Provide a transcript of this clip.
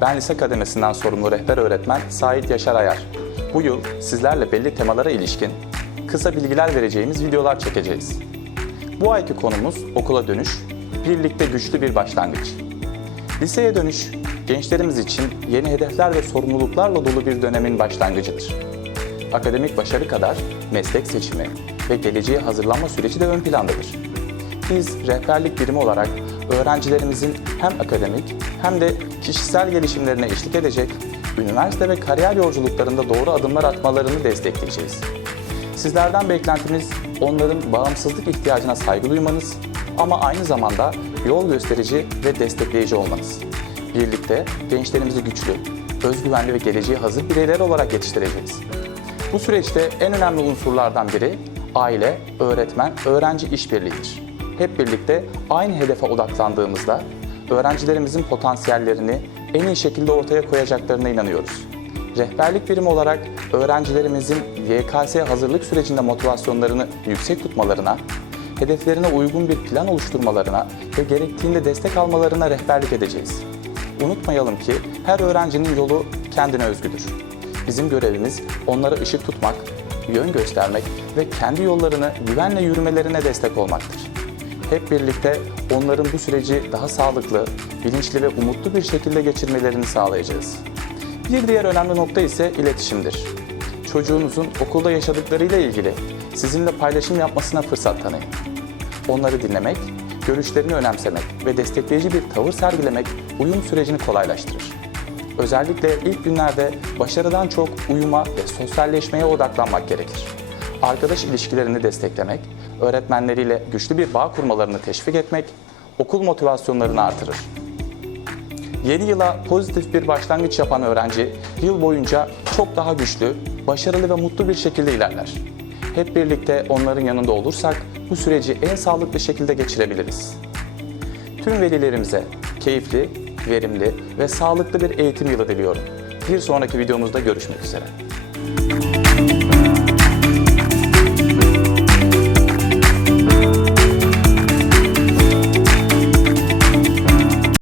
Ben lise kademesinden sorumlu rehber öğretmen Sait Yaşar Ayar. Bu yıl sizlerle belli temalara ilişkin kısa bilgiler vereceğimiz videolar çekeceğiz. Bu ayki konumuz okula dönüş, birlikte güçlü bir başlangıç. Liseye dönüş, gençlerimiz için yeni hedefler ve sorumluluklarla dolu bir dönemin başlangıcıdır. Akademik başarı kadar meslek seçimi ve geleceğe hazırlanma süreci de ön plandadır. Biz rehberlik birimi olarak öğrencilerimizin hem akademik hem de kişisel gelişimlerine eşlik edecek, üniversite ve kariyer yolculuklarında doğru adımlar atmalarını destekleyeceğiz. Sizlerden beklentimiz onların bağımsızlık ihtiyacına saygı duymanız ama aynı zamanda yol gösterici ve destekleyici olmanız. Birlikte gençlerimizi güçlü, özgüvenli ve geleceğe hazır bireyler olarak yetiştireceğiz. Bu süreçte en önemli unsurlardan biri aile, öğretmen, öğrenci işbirliğidir. Hep birlikte aynı hedefe odaklandığımızda öğrencilerimizin potansiyellerini en iyi şekilde ortaya koyacaklarına inanıyoruz. Rehberlik birimi olarak öğrencilerimizin YKS hazırlık sürecinde motivasyonlarını yüksek tutmalarına, hedeflerine uygun bir plan oluşturmalarına ve gerektiğinde destek almalarına rehberlik edeceğiz. Unutmayalım ki her öğrencinin yolu kendine özgüdür. Bizim görevimiz onlara ışık tutmak, yön göstermek ve kendi yollarını güvenle yürümelerine destek olmaktır. Hep birlikte onların bu süreci daha sağlıklı, bilinçli ve umutlu bir şekilde geçirmelerini sağlayacağız. Bir diğer önemli nokta ise iletişimdir. Çocuğunuzun okulda yaşadıklarıyla ilgili sizinle paylaşım yapmasına fırsat tanıyın. Onları dinlemek, görüşlerini önemsemek ve destekleyici bir tavır sergilemek uyum sürecini kolaylaştırır. Özellikle ilk günlerde başarıdan çok uyuma ve sosyalleşmeye odaklanmak gerekir. Arkadaş ilişkilerini desteklemek, öğretmenleriyle güçlü bir bağ kurmalarını teşvik etmek, okul motivasyonlarını artırır. Yeni yıla pozitif bir başlangıç yapan öğrenci yıl boyunca çok daha güçlü, başarılı ve mutlu bir şekilde ilerler. Hep birlikte onların yanında olursak bu süreci en sağlıklı şekilde geçirebiliriz. Tüm velilerimize keyifli, verimli ve sağlıklı bir eğitim yılı diliyorum. Bir sonraki videomuzda görüşmek üzere.